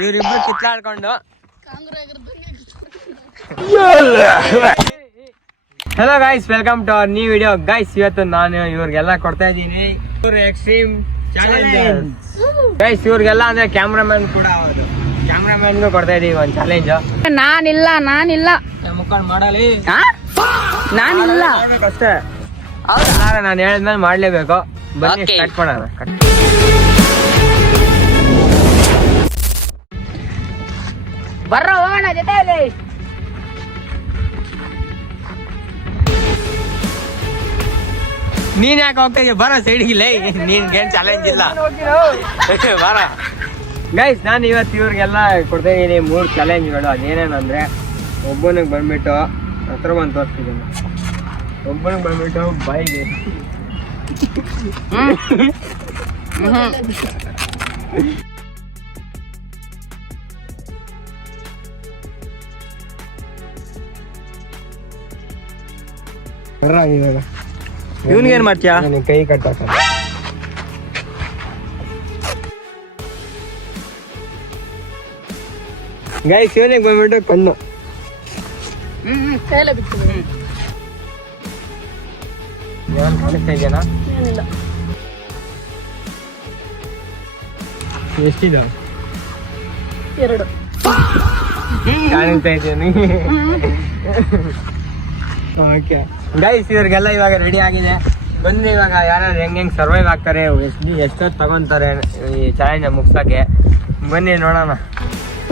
ಇವ್ರಿಬ್ರು ಕಿತ್ಲಾಡ್ಕೊಂಡು hello guys, welcome to our new video. Guys, ಇವತ್ತು ನಾನು ಇವ್ರಿಗೆಲ್ಲ ಕೊಡ್ತಾ ಇದ್ದೀನಿ ಎಕ್ಸ್ಟ್ರೀಮ್ ಚಾಲೆಂಜ್. ಗೈಸ್, ಇವ್ರಿಗೆಲ್ಲ ಅಂದ್ರೆ ಕ್ಯಾಮ್ರಾಮನ್ ಕೂಡ ಹೌದು, ಕ್ಯಾಮ್ರಾಮನ್ಗೂ ಕೊಡ್ತಾ ಇದೀವಿ ಒಂದು ಚಾಲೆಂಜ್. ನಾನಿಲ್ಲ ಮುಖಂಡ್ ಮಾಡಲಿ, ನಾನಿಲ್ಲ ಅಷ್ಟೇ. ನಾನು ಹೇಳಿದ್ಮೇಲೆ ಮಾಡ್ಲೇಬೇಕು. ಬನ್ನಿ ಸ್ಟಾರ್ಟ್ ಮಾಡೋಣ. ಬರ್ರೋ ಹೋಗೋಣ ಜೊತೆಯಲ್ಲಿ. ನೀನ್ ಯಾಕೆ ಹೋಗ್ತಾ ಇದೀಯ? ಬರೋ ಸೈಡ್ಗಿಲ್ಲ, ನಿನ್ಗೇನ್ ಚಾಲೆಂಜ್ ಇಲ್ಲ. ಬರ ಗೈಸ್, ನಾನು ಇವತ್ತು ಇವ್ರಿಗೆಲ್ಲ ಕೊಡ್ತಾ ಇದೀನಿ 3 ಚಾಲೆಂಜ್ಗಳು. ಅದೇನೇನಂದ್ರೆ, ಒಬ್ಬನಿಗೆ ಬಂದ್ಬಿಟ್ಟು ಹತ್ರ ಬಂದು ತೋರಿಸ್ತಿದ್ದೀನಿ. ಒಬ್ಬನಿಗೆ ಬಂದ್ಬಿಟ್ಟು ಬಾಯಿಗೆ ಇವನ್ಗೇನ್ ಮಾಡ್ತೀಯಾ? ಕೈ ಕಟ್ಟ. ಗೈಸ್, ಇವನಿಗೆ ಬಂದ್ಬಿಟ್ಟು ಕಣ್ಣು. ಏನ್ ಕಾಣಿಸ್ತಾ ಇದೆಯಾ? ಎಷ್ಟಿದ? 2 ಕಾಣಿಸ್ತಾ ಇದೆಯಾ? ಓಕೆ ಗೈಸ್, ಇವ್ರಿಗೆಲ್ಲ ಇವಾಗ ರೆಡಿ ಆಗಿದೆ. ಬನ್ನಿ, ಇವಾಗ ಯಾರು ಹೆಂಗೆ ಸರ್ವೈವ್ ಆಗ್ತಾರೆ, ಎಷ್ಟೊತ್ತು ತಗೊಂತಾರೆ ಈ ಚಾಲೆಂಜ್ ಮುಗ್ಸಕ್ಕೆ. ಬನ್ನಿ ನೋಡೋಣ.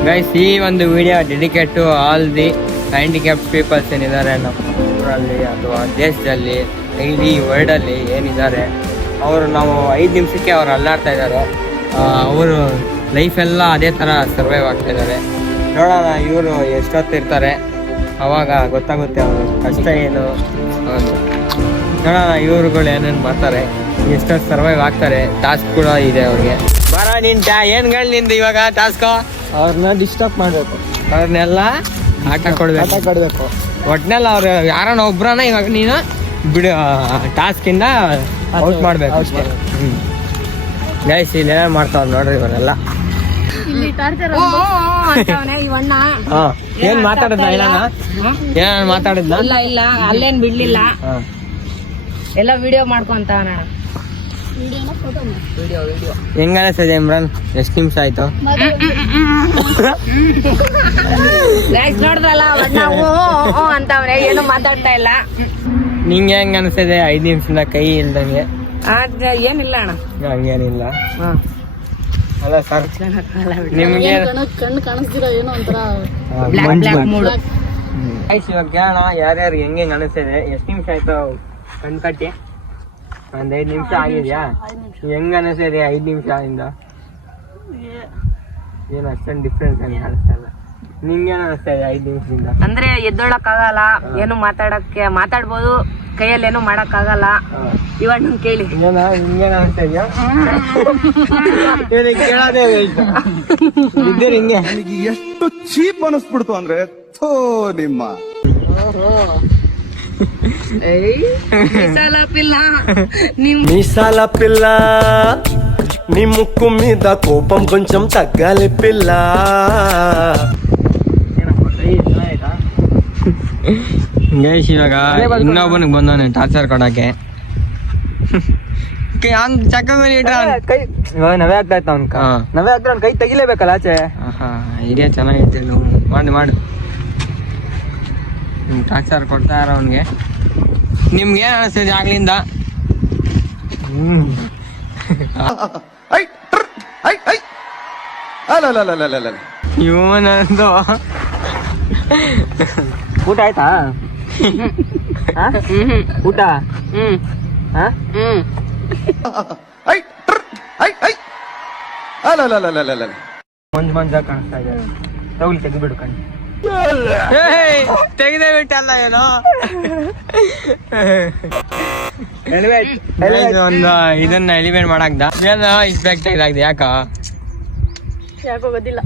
ಗೈಸ್, ಈ ಒಂದು video dedicate to all the handicapped peoples ಏನಿದ್ದಾರೆ ನಮ್ಮ ಊರಲ್ಲಿ ಅಥವಾ ದೇಶದಲ್ಲಿ, ಇಡೀ ವರ್ಲ್ಡಲ್ಲಿ ಏನಿದ್ದಾರೆ ಅವರು. ನಾವು 5 ನಿಮಿಷಕ್ಕೆ ಅವ್ರು ಅಲ್ಲಾಡ್ತಾ ಇದ್ದಾರೆ. ಅವರು ಲೈಫೆಲ್ಲ ಅದೇ ಥರ ಸರ್ವೈವ್ ಆಗ್ತಾ ಇದ್ದಾರೆ. ನೋಡೋಣ ಇವರು ಎಷ್ಟೊತ್ತಿರ್ತಾರೆ, ಅವಾಗ ಗೊತ್ತಾಗುತ್ತೆ ಅವ್ರ ಕಷ್ಟ ಏನು. ನೋಡೋಣ ಇವ್ರುಗಳು ಏನೇನು ಮಾಡ್ತಾರೆ, ಎಷ್ಟೊತ್ತು ಸರ್ವೈವ್ ಆಗ್ತಾರೆ. ಟಾಸ್ಕ್ ಕೂಡ ಇದೆ ಅವ್ರಿಗೆ. ಬರ ನಿನ್ ಏನ್ಗಳು ನಿಂದು ಇವಾಗ ಟಾಸ್ಕು? ಅವ್ರನ್ನ ಡಿಸ್ಟರ್ಬ್ ಮಾಡಬೇಕು, ಅವ್ರನ್ನೆಲ್ಲ ಆಟ ಕೊಡ್ಬೇಕು. ಒಟ್ನಲ್ಲಿ ಅವ್ರು ಯಾರನ್ನ ಒಬ್ರನ್ನ ಇವಾಗ ನೀನು ಬಿಡು ಟಾಸ್ಕಿಂದ ಔಟ್ ಮಾಡ್ಬೇಕು ಅಷ್ಟೇ. ಗೈಸ್, ಇಲ್ಲೇ ಮಾಡ್ತಾವ್ ನೋಡ್ರಿ ಇವರೆಲ್ಲ. ಏನ್ ಮಾತಾಡಿದ್ನ? ಏನ್ ಮಾತಾಡಿದ್ನ? ಇಲ್ಲ ಅಲ್ಲೇನ್ ಬಿಡ್ಲಿಲ್ಲ, ಎಲ್ಲ ವಿಡಿಯೋ ಮಾಡ್ಕೊಂತ. ಹೆಂಗ ಅನಿಸ್ತದೆ ಇಮ್ರಾನ್? ಎಷ್ಟು ನಿಮಿಷ ಆಯ್ತು? ನೋಡ್ದಲ್ಲ ಅಂತವ್ರೆ, ಏನು ಮಾತಾಡ್ತಾ ಇಲ್ಲ. ನಿಂಗೆ ಹೆಂಗ ಅನಿಸ್ತದೆ 5 ನಿಮಿಷದಿಂದ ಕೈ ಇಲ್ದಂಗೆ? ಏನಿಲ್ಲ ಅಣ್ಣ, ಹಂಗೇನಿಲ್ಲ. ಅಲ್ಲ ಸರ್, ನಿಮ್ಗೆ ಕಣ್ಣು ಕಾಣಿಸ್ತೀರ ಏನೋ ಒಂಥರ ಇವಾಗ ಕೇಳೋಣ ಯಾರ್ಯಾರು ಹೆಂಗೆ ಅನಿಸ್ತದೆ. ಎಷ್ಟು ನಿಮಿಷ ಆಯ್ತು ಕಣ್ ಕಟ್ಟಿ? 5 ನಿಮಿಷ ಆಗಿದ್ಯಾ? ಹೆಂಗ ಅನಿಸ್ತದೆ 5 ನಿಮಿಷ ಇಂದ? ಏನು ಅಷ್ಟೊಂದು ಡಿಫ್ರೆನ್ಸ್ ಏನು ಕಾಣಿಸ್ತಾ ಇಲ್ಲ. ನಿಮ್ಗೇನು ಅನಿಸ್ತಾ ಇದೆ 5 ನಿಮಿಷದಿಂದ? ಅಂದ್ರೆ ಎದ್ದೊಳಕ್ ಆಗಲ್ಲ, ಏನು ಮಾತಾಡ್ಬೋದು, ಕೈಯಲ್ಲಿ ಏನು ಮಾಡಕ್ ಆಗಲ್ಲ. ಇವಾಗ ನನ್ ಕೇಳಿ ಹಿಂಗೇನು ಅನಿಸ್ತಾ ಇದೆಯಾ? ಕೇಳೋದೇ ಇದ್ದೀರಿ ಹಿಂಗೆ. ನನಗೆ ಎಷ್ಟು ಚೀಪ್ ಅನಿಸ್ಬಿಡ್ತು ಅಂದ್ರೆ ನಿಮ್ಮ మీసాల పిల్ల నీ ముక్కు మీద కోపం కొంచెం తగ్గాలి పిల్ల. ಗೈಸ್, ಇವಾಗ ಇನ್ನೊಬ್ಬನಿಗೆ ಬಂದವನೆ ಟಾರ್ಚರ್ ಕೊಡಕ್ಕೆ. ಹಂಗ್ ಚಕ್ಕ ಮೇಲೆ ಇಟ್ರೆ ಇವಾಗ ನವೆ ಆಗ್ತಾ ಇತ್ತು ಅವ್ನ. ನವೆ ಆಗ್ತಾ ಅವ್ನ ಕೈ ತೆಗಿಲೇಬೇಕಲ್ಲ ಆಚೆ. ಇದೇ ಚೆನ್ನಾಗಿತ್ತು. ಮಾಡು ಟಾರ್ಚರ್ ಕೊಡ್ತಾ ಇರೋ ಅವನಿಗೆ. ನಿಮ್ಗೆ ಏನ್ ಅನಿಸ್ತಿದೆ ಆಗ್ಲಿಂದ? ಇವನಂದು ಊಟ ಆಯ್ತಾ? ಊಟ ಮಂಜ ಕಾಣಿಸ್ತಾ ಇದೆ. ತಗೊಳ್ಳಿ, ತೆಗಿಬಿಡು ಕಣ್ಣು. ತೆಗೆದೇ ಬಿಟ್ಟಲ್ಲ ಏನೋ. ಒಂದು ಇದನ್ನ ಎಲಿವೇಟ್ ಮಾಡಾಕ್ದ ಏನೋ ಇನ್ಸ್ಪೆಕ್ಟ್ ಇದಾಗಿದೆ. ಯಾಕೋ ಗೊತ್ತಿಲ್ಲ.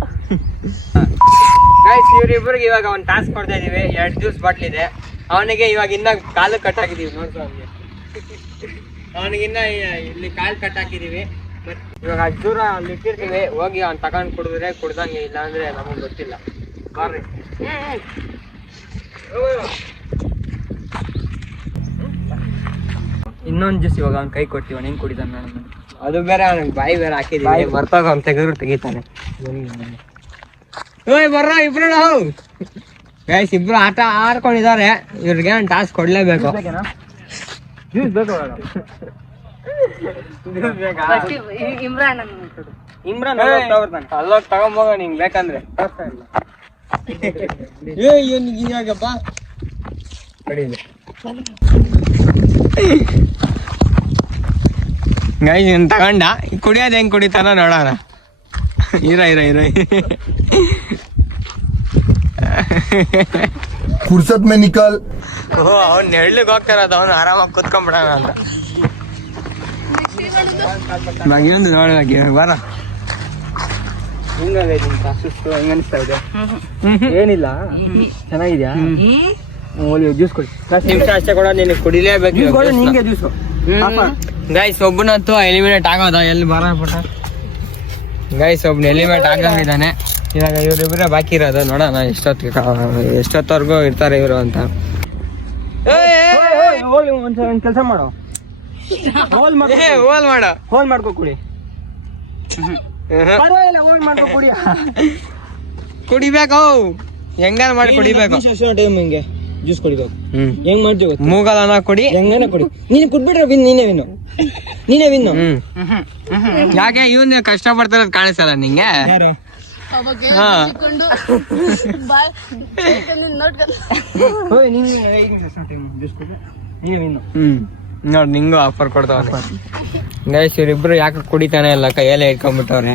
ಇವ್ರಿಬ್ರಿಗೆ ಇವಾಗ ಒಂದು ಟಾಸ್ಕ್ ಕೊಡ್ತಾ ಇದೀವಿ. 2 ಜ್ಯೂಸ್ ಬಾಟ್ಲ್ ಇದೆ. ಅವನಿಗೆ ಇವಾಗ ಇನ್ನ ಕಾಲು ಕಟ್ ಹಾಕಿದೀವಿ. ನೋಡ್ಕೊ, ಅವನಿಗಿನ್ನ ಇಲ್ಲಿ ಕಾಲು ಕಟ್ ಹಾಕಿದೀವಿ. ಇವಾಗ ಅಷ್ಟು ದೂರ ಅಲ್ಲಿ ಇಟ್ಟಿರ್ತೀವಿ, ಹೋಗಿ ಅವ್ನು ತಗೊಂಡು ಕುಡಿದ್ರೆ ಕುಡ್ದಂಗೆ, ಇಲ್ಲ ಅಂದ್ರೆ ನಮಗೆ ಗೊತ್ತಿಲ್ಲ. ಬರ್ರಿ. ಇನ್ನೊಂದು ಜ್ಯೂಸ್ ಇವಾಗ ಅವ್ನ ಕೈ ಕೊಡ್ತೀವಿ, ಅವ್ನು ಹೆಂಗ್ ಕುಡಿತಾನೆ ನೋಡೋಣ. ಅದು ಬೇರೆ ಅವ್ನಿಗೆ ಬಾಯಿ ಬೇರೆ ಹಾಕಿದೀವಿ, ಬರ್ತಾಗ ಅವ್ನು ತೆಗೆದ್ರು ತೆಗಿತಾನೆ. ಓಯ್ ಬರ್ರ ಇಬ್ರು ನಾವು ಗೈಸ್, ಇಬ್ರು ಆಟ ಆಡ್ಕೊಂಡಿದ್ದಾರೆ. ಇವ್ರಿಗೆ ಟಾಸ್ಕ್ ಕೊಡ್ಲೇಬೇಕು. ಜ್ಯೂಸ್ ಬೇಕು ಇಮ್ರಾನ್ ಇಮ್ರಾನ್ ಅಲ್ಲೋಗಿ ತಗೊಂಬೋಗ ನಿಂಗೆ ಬೇಕಂದ್ರೆ. ಇವನಿಗಪ್ಪ ಗೈಸ್ ಇವ್ನು ತಗೊಂಡ, ಕುಡಿಯೋದು ಹೆಂಗ್ ಕುಡಿತಾನ ನೋಡೋಣ. ಇರ फुर्सत में निकल. ಅವ್ನು ನೆಳ್ಳಿಗೆ ಹೋಗ್ತಾರದು, ಅವ್ನು ಆರಾಮಾಗಿ ಕುತ್ಕೊಂಡ್ಬಿಡೋಣ ಅಂತ. ಇನ್ನೊಂದು ನೋಡ್ಬೇಕು ಬರ. ಹಿಂಗಾಗೈತಿ ಸುಸ್ತು, ಹೆಂಗ ಅನಿಸ್ತಾ ಇದೆ? ಏನಿಲ್ಲ, ಚೆನ್ನಾಗಿದ್ಯಾ? ಜ್ಯೂಸ್ ಕೊಡಿ. ನಿಮಿಷ ಅಷ್ಟೇ ಕೊಡ, ನಿನಗೆ ಕುಡಿಲೇಬೇಕು. ನಿಂಗೆ ಜ್ಯೂಸು ಗೈಸ್ ಒಬ್ಬನಂತೂ ಎಲಿಮಿನೇಟ್ ಆಗೋದ, ಎಲ್ಲಿ ಬರ ಪುಟ. ಗೈಸ್ ಒಬ್ನ ಎಲಿಮಿನೇಟ್ ಆಗಂಗಿದ್ದಾನೆ. ಇವಾಗ ಇವರಿಬ್ಬರೇ ಬಾಕಿ ಇರೋದು. ನೋಡೋಣ ಎಷ್ಟೊತ್ತವರೆಗೂ ಇರ್ತಾರೆ ಇವರು ಅಂತ. ಒಂದ್ ಕೆಲಸ ಮಾಡೋ, ಹೋಲ್ ಮಾಡು, ಹೋಲ್ ಮಾಡ್ಕೊ ಕುಡಿ. ಪರವಾಗಿಲ್ಲ, ಹೋಲ್ ಮಾಡ್ಕೊ ಕುಡಿ. ಕುಡಿಬೇಕು, ಹೆಂಗಾರ ಮಾಡಿ ಕುಡಿಬೇಕು. ಟೈಮ್ ಹಿಂಗೆ ಜ್ಯೂಸ್ ಕುಡಿಬೇಕು. ಹೆಂಗ್ ಮಾಡ್ತೀವಿ ಗೊತ್ತಾ? ಮೂಗಲನ ಕುಡಿ, ಹೆಂಗನ ಕುಡಿ. ನೀನು ಕುಡ್ಬಿಟ್ರೆ ನೀನೇ ವಿನ್ನು. ಯಾಕೆ ಇವನ್ ಕಷ್ಟ ಪಡ್ತಿರೋದು ಕಾಣಿಸಲ್ಲ ನಿಂಗೆ? ಯಾರು? ಹಾ ನೋಡ್, ನಿಂಗೂ ಆಫರ್ ಕೊಡ್ತಾವ. ಗೈಸ್ ಇವ್ರಿಬ್ರು ಯಾಕೆ ಕುಡಿತಾನೆ ಇಲ್ಲ, ಕೈಯಲ್ಲೇ ಇಟ್ಕೊಂಡ್ಬಿಟ್ಟವ್ರೆ.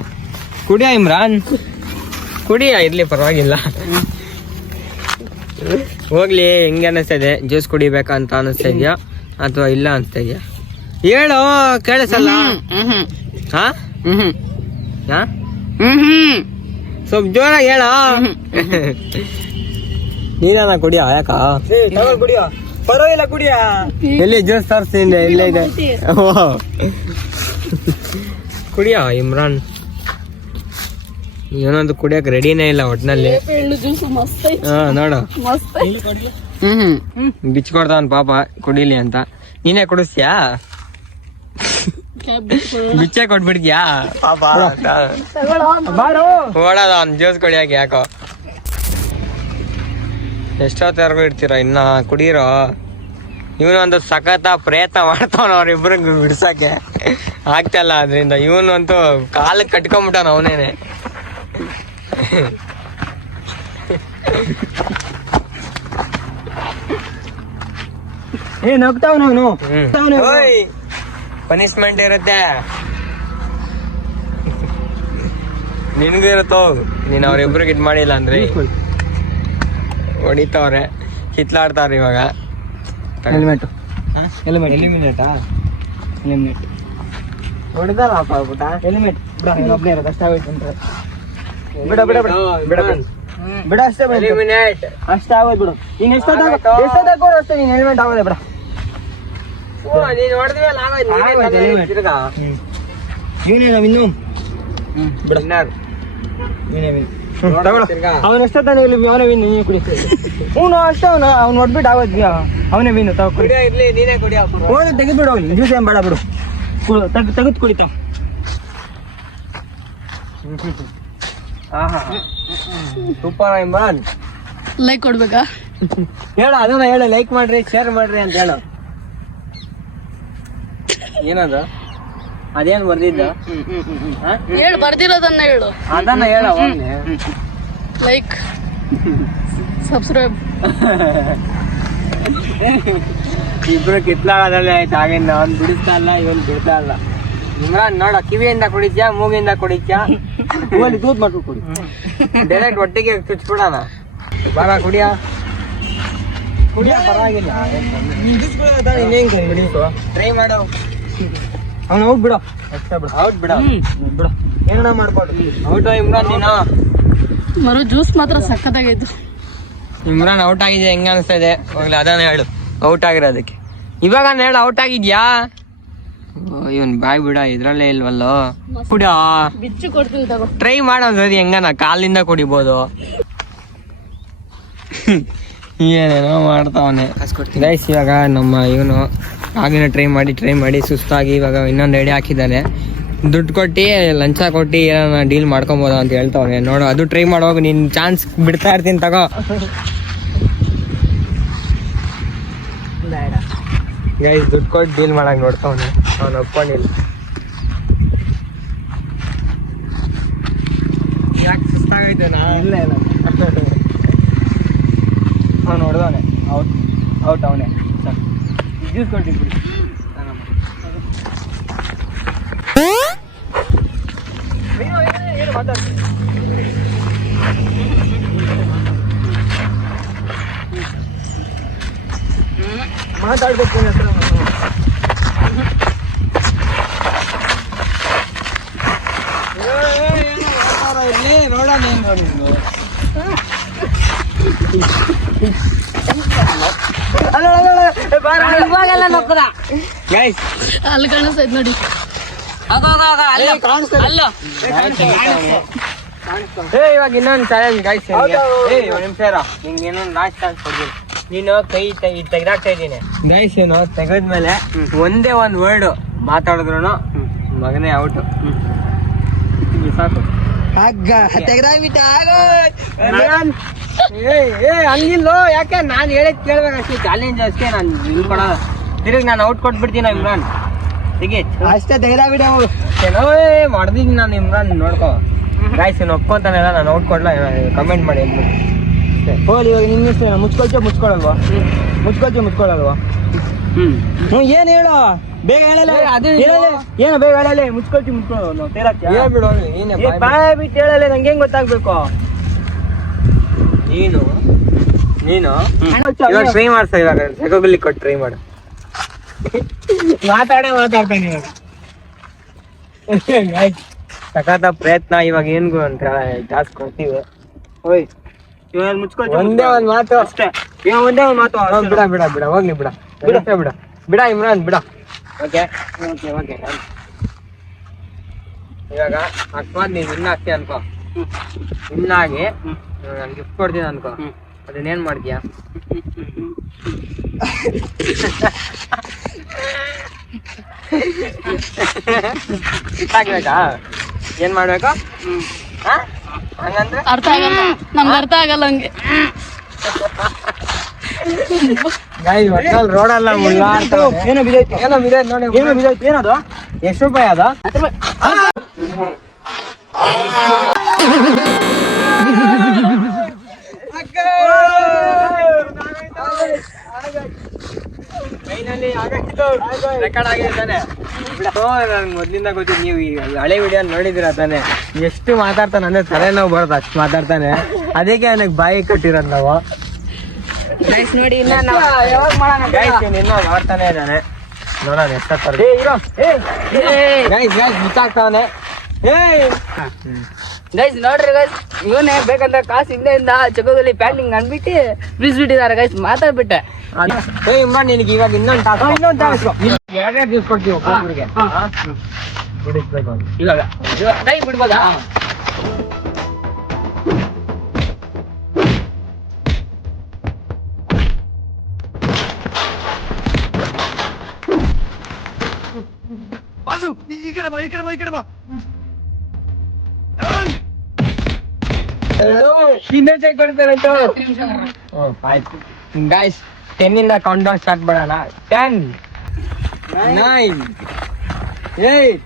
ಕುಡಿಯ ಇಮ್ರಾನ್, ಕುಡಿಯ, ಇರ್ಲಿ ಪರವಾಗಿಲ್ಲ. ಹೋಗ್ಲಿ, ಹೆಂಗೆ ಅನಿಸ್ತಾ ಜ್ಯೂಸ್ ಕುಡಿಬೇಕಂತ ಅನಿಸ್ತಾ ಇದೆಯಾ ಅಥವಾ ಇಲ್ಲ ಅನಿಸ್ತಾ ಇದೆಯಾ? ಹೇಳು, ಕೇಳಿಸಲ್ಲ. ಹಾ ಹಾ ಸ್ವಲ್ಪ ಜೋರಾಗಿ ಹೇಳ. ನೀನ ಕುಡಿಯ, ಯಾಕ ಕುಡಿಯ, ಪರವಾಗಿಲ್ಲ ಕುಡಿಯ. ಎಲ್ಲಿ ಜ್ಯೂಸ್ ತರಿಸ್ತೀನಿ, ಇಲ್ಲೇ ಇದೆ. ಕುಡಿಯ ಇಮ್ರಾನ್. ಏನೊಂದು ಕುಡಿಯಕ್ ರೆಡಿನೇ ಇಲ್ಲ ಒಟ್ನಲ್ಲಿ. ಹಾ ನೋಡು, ಬಿಚ್ಕೊಡ್ತಾವನ್ ಪಾಪ ಕುಡಿಲಿ ಅಂತ. ನೀನೇ ಕುಡಿಸ್ತೀಯಾ? ಬಿಚ್ಚೆ ಕೊಟ್ಬಿಡ್ತೀಯಾ ಪಾಪ? ಓಡೋದ ಅವ್ನು ಜ್ಯೂಸ್ ಕುಡಿಯಾಕ. ಯಾಕೋ ಎಷ್ಟೊತ್ತವರೆಗೂ ಇರ್ತೀರೋ, ಇನ್ನ ಕುಡೀರೋ. ಇವನೊಂದು ಸಖತ್ ಪ್ರಯತ್ನ ಮಾಡ್ತಾವನ ಅವ್ರಿಬ್ರಿಗೆ ಬಿಡ್ಸಕ್ಕೆ, ಆಗ್ತಲ್ಲ. ಅದ್ರಿಂದ ಇವನಂತೂ ಕಾಲಕ್ಕೆ ಕಟ್ಕೊಂಡ್ಬಿಟ್ಟಾನ ಅವನೇನೆ. ನಗ್ತಾವ್ ಪನಿಷ್ಮೆಂಟ್ ಇರುತ್ತೆ, ನಿನ್ಗೂ ಇರುತ್ತೋ. ನೀನ್ ಅವ್ರಿಬ್ರಿಗೆ ಇದ್ ಮಾಡಿಲ್ಲ ಅಂದ್ರೆ ಹೊಡಿತಾವ್ರೆ, ಕಿತ್ಲಾಡ್ತಾವ್ರೆ. ಇವಾಗ ಹೆಲ್ಮೆಟ್ ಎಲಿಮಿನೇಟಾ? ಹೆಲ್ಮೆಟ್ ಹೊಡೆದಲ್ಲಪ್ಪ ಪುಟ. ಹೆಲ್ಮೆಟ್ ಒಬ್ಬನೇ ಇರೋದು, ಅಷ್ಟ ಆಗೋಯ್ತು ಅಂತ. ಬಿಡ ಬಿಡ ಬಿಡ ಬಿಡ ಬಿಡ, ಅಷ್ಟೇ ಎಲಿಮಿನೇಟ್ ಅಷ್ಟೇ ಆಗೋದು ಬಿಡು. ನೀನ್ ಎಷ್ಟೊತ್ತಾಗ ಅಷ್ಟೇ, ನೀನ್ ಹೆಲ್ಮೆಟ್ ಆಗೋದೆ ಬಿಡ. ನೀನ್ ಹೊಡೆದ್ಮೇಲೆ ಇವನೇ ನಾವ್ ಇನ್ನು ಬಿಡ, ನೀನೇ ಅವನ ಎಷ್ಟೊತ್ತಾನೆ ಅವನೇ ವಿನ್. ನೀನು ಕುಡಿ. ಅಷ್ಟೇ, ಅವ್ನು ನೋಡ್ಬಿಟ್ಟು ಆಗೋದ್ ಅವನೇ ವಿನ್. ಇರ್ಲಿ, ನೀನೇ ಕುಡಿಯ. ತೆಗೆದ್ಬಿಡು, ಅವ್ನು ಜ್ಯೂಸ್ ಏನ್ ಬೇಡ ಬಿಡು, ತೆಗೆದು ಕುಡಿತಾವ. ಸೂಪರ್ ಇಮ್ರಾನ್. ಲೈಕ್ ಕೊಡ್ಬೇಕಾ? ಹೇಳ, ಅದನ್ನ ಹೇಳ, ಲೈಕ್ ಮಾಡ್ರಿ, ಶೇರ್ ಮಾಡ್ರಿ ಅಂತ ಹೇಳು. ಏನದು? ಅದೇನ್ ಬರ್ದಿದ್ದ? ಹೇಳು, ಬರ್ದಿರೋದನ್ನ ಹೇಳು. ಅದನ್ನ ಹೇಳ. Like, subscribe. ಇಬ್ರು ಕಿತ್ಲಾಡೋದ್ರಲ್ಲೇ ಆಯ್ತು. ಆಗಿಂದ ಅವ್ನು ಬಿಡಿಸ್ತಾ ಇಲ್ಲ, ಇವನ್ ಬಿಡ್ತಾ ಇಲ್ಲ. ಇಮ್ರಾನ್ ನೋಡ, ಕಿವಿಯಿಂದ ಕುಡಿತ್ಯಾ, ಮೂಗಿಂದ ಕುಡಿತ್ಯಾ? ದೂದ್ ಮಾಡ್ಕೊಂಡು ಕುಡಿ. ಡೈರೆಕ್ಟ್ ಒಟ್ಟಿಗೆ ಚುಚ್ಬಿಡೋಣ. ಬಾರ ಕುಡಿಯ. ಪರವಾಗಿಲ್ಲ, ಟ್ರೈ ಮಾಡು. ಅವ್ನು ಔಟ್ ಬಿಡು, ಅಷ್ಟೇ ಬಿಡು. ಔಟ್ ಬಿಡ, ಬಿಡು, ಏನೋ ಮಾಡ್ಕೊಡ್ರಿ. ಔಟ್ ಇಮ್ರಾನ್. ನೀನು ಮರು ಜ್ಯೂಸ್ ಮಾತ್ರ ಸಕ್ಕತ್ತಾಗೈತು. ಇಮ್ರಾನ್ ಔಟ್ ಆಗಿದೆ, ಹೆಂಗ ಅನಿಸ್ತಾ ಇದೆ? ಹೋಗ್ಲಿ, ಅದನ್ನ ಹೇಳು, ಔಟ್ ಆಗಿರೋದಕ್ಕೆ. ಇವಾಗ ಹೇಳು, ಔಟ್ ಆಗಿದ್ಯಾ? ಇವನ್ ಬಾಯ್ ಬಿಡ ಇದ್ರಲ್ಲೇ ಇಲ್ವಲ್ಲೋ ಕುಡ ಬಿಚ್ಚು ಕೊಡ್ತೀವಿ ತಗೋ. ಟ್ರೈ ಮಾಡೋದು ಹೆಂಗನ ಕಾಲಿಂದ ಕುಡಿಬೋದು. ಏನೇನೋ ಮಾಡ್ತಾವನೆ. ಗೈಸ್ ಇವಾಗ ನಮ್ಮ ಇವನು ಆಗಿನ ಟ್ರೈ ಮಾಡಿ ಸುಸ್ತಾಗಿ ಇವಾಗ ಇನ್ನೊಂದು ಎಡೆ ಹಾಕಿದ್ದಾನೆ. ದುಡ್ಡು ಕೊಟ್ಟು ಲಂಚ ಕೊಟ್ಟು ಏನಾರ ಡೀಲ್ ಮಾಡ್ಕೊಬೋದು ಅಂತ ಹೇಳ್ತಾವನೆ. ನೋಡು ಅದು ಟ್ರೈ ಮಾಡುವಾಗ ನೀನ್ ಚಾನ್ಸ್ ಬಿಡ್ತಾ ಇರ್ತೀನಿ ತಗೋ. ಗೈಸ್ ದುಡ್ಡು ಕೊಟ್ಟು ಡೀಲ್ ಮಾಡಕ್ ನೋಡ್ತಾವನೆ. ಅವ್ನು ಒಪ್ಕೊಂಡಿಲ್ಲ. ಯಾಕೆ ಸುಸ್ತಾಗೈತೆ ನಾ ಇಲ್ಲ ಅವ್ನು ಹೊಡೆದವನೆ. ಔಟ್ ಅವನೇ ಜ್ಯೂಸ್ ಕೊಟ್ಟಿದ್ವಿ. ಮಾತಾಡ್ಬೇಕು ನೋಡೋಣ ಇವಾಗೆಲ್ಲ ನೋಡ್ಕದ ಗೈಸ್ ಅಲ್ಲಿ ಕಾಣಿಸ್ತೈತ್ ನೋಡಿ. ಇವಾಗ ಇನ್ನೊಂದು ಚಾಲೆಂಜ್ ಗೈಸ್. ಒಂದ್ ನಿಮಿಷ ನಿಂಗೆ ಇನ್ನೊಂದು ಲಾಸ್ಟ್ ಚಾನ್ಸ್ ಕೊಡ್ತೀನಿ. ನೀನು ಕೈ ತೆಗ್ದಾಕ್ತಾ ಇದ್ದೀನಿ ಗೈಸ್. ಏನು ತೆಗೆದ್ಮೇಲೆ ಒಂದೇ ಒಂದ್ ವರ್ಡ್ ಮಾತಾಡಿದ್ರು ಮಗನೇ ಔಟ್. ಸಾಕು ತೆಗ್ದಾಗ್ಬಿಟ್ಟ ಹಂಗಿಲ್ಲೋ. ಯಾಕೆ ನಾನ್ ಹೇಳಿದ್ ಕೇಳ್ಬೇಕಷ್ಟೇ. ಚಾಲೆಂಜ್ ಅಷ್ಟೇ. ನಾನು ಇದು ಕೊಡೋದ ತಿರುಗಿ ನಾನು ಔಟ್ ಕೊಟ್ಬಿಡ್ತೀನಿ ಇಮ್ರಾನ್. ಅಷ್ಟೇ ತೆಗ್ದಾಗ್ಬಿಟ್ಟ ಮಾಡ್ದಿದ್ದೀನಿ ನಾನು ಇಮ್ರಾನ್. ನೋಡ್ಕೋ ಗೈಸ್ ಒಪ್ಕೊಂತಾನೆಲ್ಲ. ನಾನು ಔಟ್ ಕೊಡ್ಲಾ ಕಮೆಂಟ್ ಮಾಡಿ. ಹೋಲಿ ಇವಾಗ ನಿನ್ನ ಇಷ್ಟ. ಮುಚ್ಕೊಳ್ಲ್ವಾ ಏನ್ ಹೇಳು ಬೇಗ ಹೇಳಲ್ಲ. ಏನು ಬೇಗ ಹೇಳಲ್ಲ. ಹೇಳ್ಬಿಡು ನೀನೆ ಬಾಯ್ ಬಿಟ್ಟು ಹೇಳಲ್ಲ. ನಂಗೆ ಹೆಂಗ್ ಗೊತ್ತಾಗ್ಬೇಕು. ನೀನು ಇವಾಗ ಟ್ರೈ ಮಾಡ್ಸ. ಇವಾಗ ಸೆಗೋಬಿಲ್ಲಿ ಕೊಟ್ಟು ಟ್ರೈ ಮಾಡು. ಮಾತಾಡ್ತಾನೆ ಇವಾಗ. ಸಖತ್ ಪ್ರಯತ್ನ. ಇವಾಗ ಏನ್ಗು ಅಂತ ಟಾಸ್ಕ್ ಕೊಡ್ತೀವಿ. ಓಯ್ ಒಂದೇ ಒಂದ್ ಮಾತು ಅಷ್ಟೇ. ಒಂದೇ ಒಂದು ಮಾತು. ಬಿಡ ಹೋಗ್ಲಿ ಬಿಡ ಇಮ್ರಾನ್ ಬಿಡ. ಓಕೆ ಇವಾಗ ಅಕಸ್ಮಾತ್ ನೀನ್ ವಿನ್ ಆಗ್ತೀಯ ಅನ್ಕೋ. ವಿನ್ ಆಗಿ ನಾನು ಗಿಫ್ಟ್ ಕೊಡ್ತೀನಿ ಅನ್ಕೋ. ಅದನ್ನೇನ್ ಮಾಡ್ತೀಯಾ? ಬೇಕಾ? ಏನ್ ಮಾಡ್ಬೇಕು? ಹಂಗಂದ್ರೆ ಅರ್ಥ ಆಗಲ್ಲ. ನಮ್ಗೆ ಅರ್ಥ ಆಗಲ್ಲ ಹಂಗೆ. ರೋಡಲ್ಲ ಏನೋ ಬಿದ್ದೈತೆ. ಏನದು? ಎಷ್ಟು ರೂಪಾಯಿ ಅದ? ರೆಕಾರ್ಡ್ ಆಗಿದೆ ತಾನೆ. ಮೊದ್ಲಿಂದ ಗೊತ್ತಿದ್ದು ನೀವು ಈ ಹಳೆ ವಿಡಿಯೋ ನೋಡಿದಿರ ತಾನೆ. ಎಷ್ಟು ಮಾತಾಡ್ತಾನೆ ಅಂದ್ರೆ ತಲೆನೋವು ಬರೋದು ಅಷ್ಟು ಮಾತಾಡ್ತಾನೆ. ಅದಕ್ಕೆ ನನಗೆ ಬಾಯಿ ಕಟ್ಟಿರೋದು ನಾವು. ನೋಡಿ ಇನ್ನ ಯಾವಾಗ ಮಾಡೋಣ? ಇನ್ನ ಮಾಡ್ತಾನೆ ಇದ್ದಾನೆ. ನೋಡೋಣ ಎಷ್ಟಾಗ್ತಾರೆ. ಮುಚ್ಚಾಗ್ತಾವನೆ. ಗೈಸ್ ನೋಡ್ರಿ ಗೈಸ್, ಇವನೇ ಬೇಕಂತ ಕಾಸು ಹಿಂದೆಯಿಂದ ಚಕೋದಲ್ಲಿ ಪ್ಯಾಂಟಿಂಗ್ ಅನ್ಬಿಟ್ಟು ಬಿಡಿಸ್ಬಿಟ್ಟಿದ್ದಾರೆ ಗೈಸ್. ಮಾತಾಡ್ಬಿಟ್ಟೆ. ಇಮ್ರಾನ್ ನಿನಗೆ ಇವಾಗ ಇನ್ನೊಂದು ಟಾಸ್ಕ್. ಎರಡೆರಡು ದಿವ್ಸ ಕೊಡ್ತೀವಿ ಒಬ್ಬೊಬ್ರಿಗೆ. ಇವಾಗ ಕೈ ಬಿಡ್ಬೋದಾ? ಆಯ್ತು ಗೈಸ್, 10 ಇಂದ ಕೌಂಟ್ ಡೌನ್ ಸ್ಟಾರ್ಟ್ ಮಾಡೋಣ. 10, 9, 8,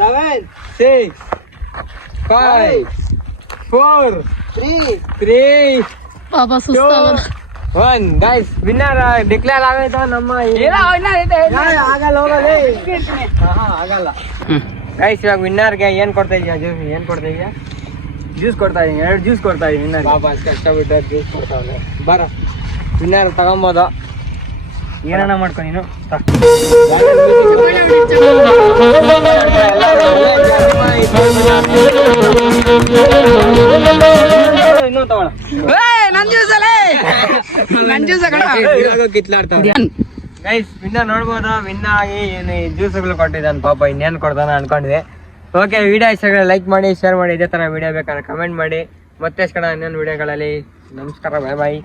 7, 6, 5, 4, 3, ಪಾಪ 1. ಗೈಸ್ ವಿನ್ನರ್ ಡಿಕ್ಲೇರ್ ಆಗೈತ ನಮ್ಮ. ಆಗಲ್ಲ ಹೋಗಲ್ಲ. ಆಗಲ್ಲ ಗೈಸ್. ಇವಾಗ ವಿನ್ನರ್ಗೆ ಏನ್ ಕೊಡ್ತಾ ಇದೀಯ? ಜ್ಯೂಸ್ ಕೊಡ್ತಾ ಇದೀನಿ. 2 ಜ್ಯೂಸ್ ಕೊಡ್ತಾ ಇದೀನಿ ವಿನ್ನರ್. ಬಾಬಾ ಕಷ್ಟಪಟ್ಟು ಜ್ಯೂಸ್ ಕೊಡ್ತಾವನೆ. ಬರ ವಿನ್ನರ್ ತಗೊಂಬೋದು. ಏನಾನ ಮಾಡ್ಕೊ ನೀನು. ಇನ್ನೂ ತಗೊಳ. ನನ್ ಜ್ಯೂಸ್ ಕಿತ್ಲಾಡ್ತಾವ. ಗೈಸ್ ವಿನ್ನ ನೋಡ್ಬೋದಾ, ವಿನ್ ಆಗಿ ಏನು ಜ್ಯೂಸ್ಗಳು ಕೊಟ್ಟಿದ್ದಾನೆ ಪಾಪ, ಇನ್ನೇನು ಕೊಡ್ತಾನ ಅನ್ಕೊಂಡ್ವಿ. ಓಕೆ, ವಿಡಿಯೋ ಇಷ್ಟ ಲೈಕ್ ಮಾಡಿ, ಶೇರ್ ಮಾಡಿ, ಇದೇ ಥರ ವಿಡಿಯೋ ಬೇಕಾದ್ರೆ ಕಮೆಂಟ್ ಮಾಡಿ. ಮತ್ತೆ ಇನ್ನೊಂದು ವಿಡಿಯೋಗಳಲ್ಲಿ. ನಮಸ್ಕಾರ, ಬಾಯ್ ಬಾಯ್.